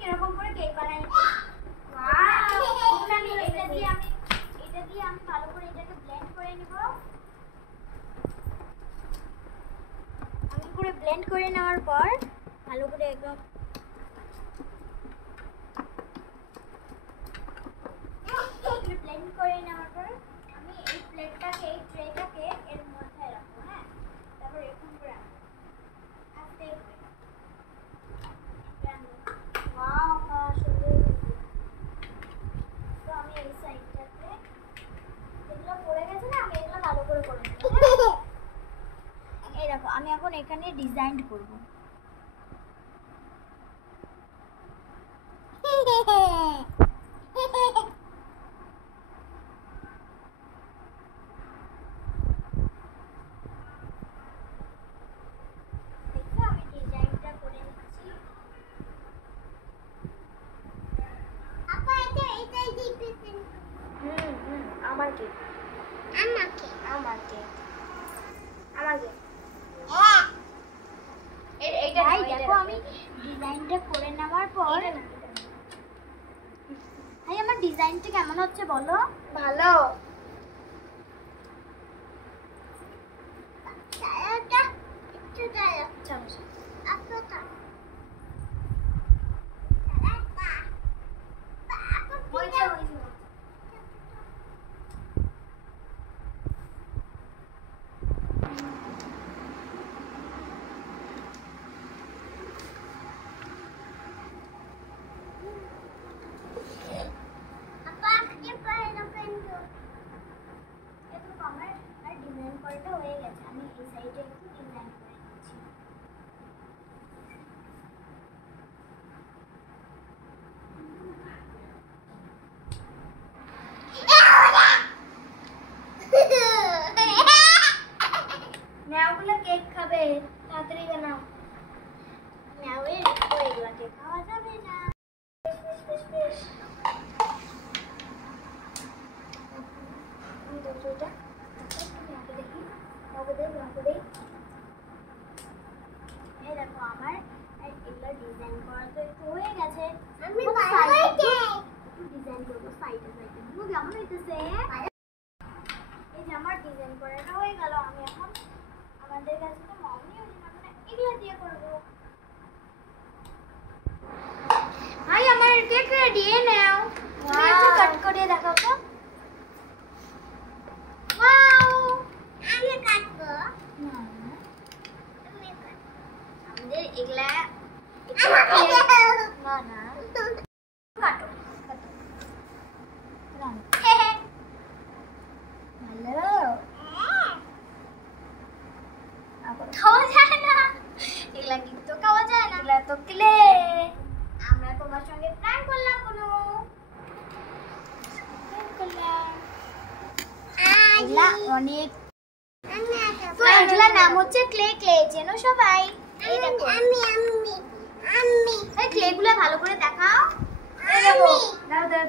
কিরকম করে কেক বানাই। ওয়াও, এটা দিয়ে আমি ভালো করে এটাকে ব্লেন্ড করে নিব। আমি পুরো ব্লেন্ড করে নেওয়ার পর ভালো করে একদম ব্লেন্ড করে নেওয়ার পর আমি এই প্লেটটাকে এই ট্রেটাকে এর মধ্যে রাখবো। হ্যাঁ, তারপর এরকম করে আস্তে করে ওয়াও সুন্দর। তো আমি এই সাইডটাতে এগুলো পড়ে গেছে না, আমি এগুলো ভালো করে করে নেব। এই দেখো আমি এখন এখানে ডিজাইন করব। আমাকে দেখো আমি ডিজাইনটা করে নেওয়ার পর ভাই আমার ডিজাইনটা কেমন হচ্ছে বলো? ভালো। ডিজাইন করাটা হয়ে গেছে, আমি এই সাইডে একটু ডিজাইন করে নিচ্ছি। ম্যাওগুলো কেক খাবে, তাড়াতাড়ি বানাও। ম্যাওয়ের এগুলা কেক খাওয়া যাবে না। এই দেখো আমার এগুলা ডিজাইন করা তো একটু হয়ে গেছে। আমি একটু ডিজাইন করবো সাইডে সাইডে। তুমি কেমন হইতেছে? এই যে আমার ডিজাইন করাটা হয়ে গেল। আমি এখন আমাদের কাছে তো মামনি ওই জন্য আমরা এগুলা দিয়ে করবো। ভাই আমার কেক রেডি, নাও। তুমি একটু কাট করে দেখাও তো। ওয়াও, আমি কাটবো না, আমাদের এগুলা না না কাটো ভালো খাওয়া যায় না, এগুলা কিন্তু খাওয়া যায় না, এগুলা তো ক্লে। আমরা তোমার সঙ্গে প্ল্যান করলাম কোনো এগুলা অনেক, তো এগুলার নাম হচ্ছে ক্লে। ক্লে চেনো সবাই? এই দেখো ক্লে গুলা ভালো করে দেখাও। দাও দাও।